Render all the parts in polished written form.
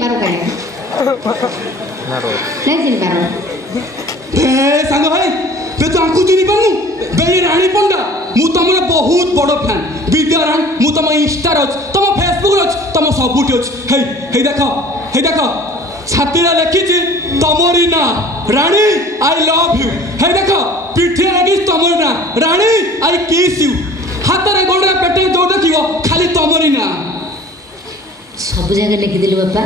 पारो काहे नहीं चिन्ह पारो सांग भाई बे तू आंकु चिन्ह पानु बे रानी पंडा मु तमरा बहुत बड़ फैन वीडियो रान मु तम इंस्टा रच तम फेसबुक रच तम सबुटी अछि हे देखो छातीरा लिखिछि तमरी ना रानी आई लव यू हे देखो पिठिया लगी तमरी ना रानी आई किस यू हाथ रे गोडरा पेटे जो देखियो खाली तमरी ना सब जगह लिखि दिलु बापा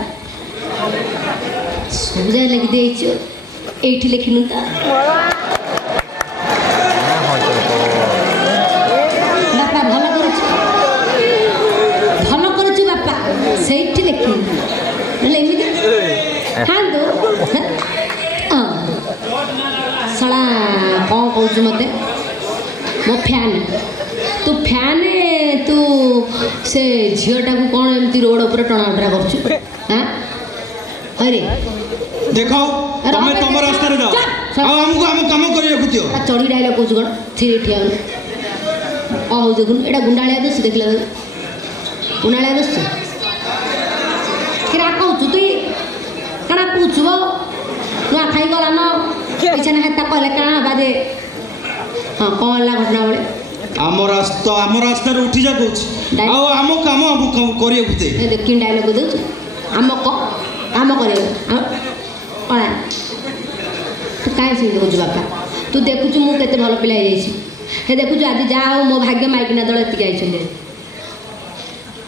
सब जगह लिखि देइछ एठी लिखिनु ता बापा भलो करूछु बापा सेठी लिखिनु नले एमिति हां दो सला कौन कहूछु मते मो फैन तू से झीटा को कौन एमती रोड ऊपर टणाटरा करछु हां अरे देखो तमे तम रास्ता रे जाओ आ हमको हम काम करिया कुतियो चढ़ी डायलॉग कहछु गण थिरे ठिया ओ देखुन एडा गुंडालिया दस देखला गुंडालिया दस किरा कहछु तू कणा कहछु नुआ खाई गला न किछन हेता कहले काना बादे हां कोन ला घटना बळे आम रास्ता रे उठी जा कहछ आ आम काम हम करिया कुते ए देखिन डायलॉग दउछ काम करे कणा तू काई से कहछु बापा तू देखुछु मु केते भलो पिला जाईछि हे देखुछु आज जा हो मो भाग्य माइकिना दळ एति आइछले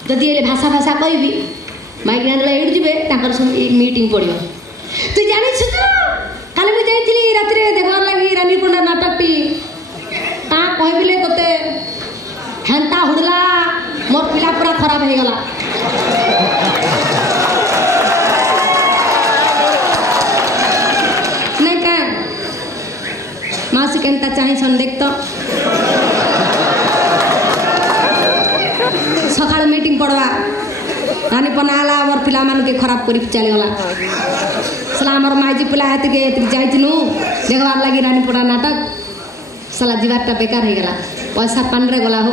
जदि एले भाषा कहबी माइकिना दळ एड जिबे ताकर मीटिंग पड़ियो तू जानि छु तो काले मु जाईथिली रात रे देखबार लागि रानी पंडा नाटकटी ता कहबिले तते हेंता हुडला मोर पिला पूरा खराब हे गला नहीं का मासी केनता चाहि सन देख तो सकाळ मीटिंग पड़वा रानी पनाला मोर पिला मान के खराब करी चली गला सला हमर माइजी पिला हेत के जाइथिनु देखबार लागि रानी पंडा नाटक सला जीवाटा बेकार हो गला पैसा पान रे गला हो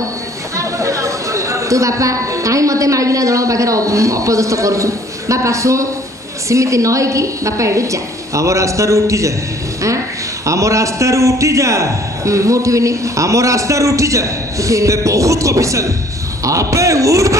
तू बापा कहीं मत माइना दल पाखे अपदस्थ करुचु बापा शुण सीमित न कि बापा एडू जा आम रास्ता उठी जा आम रास्ता उठी जा उठबी आम रास्ता उठी जा बहुत कपिशाल आपे उठ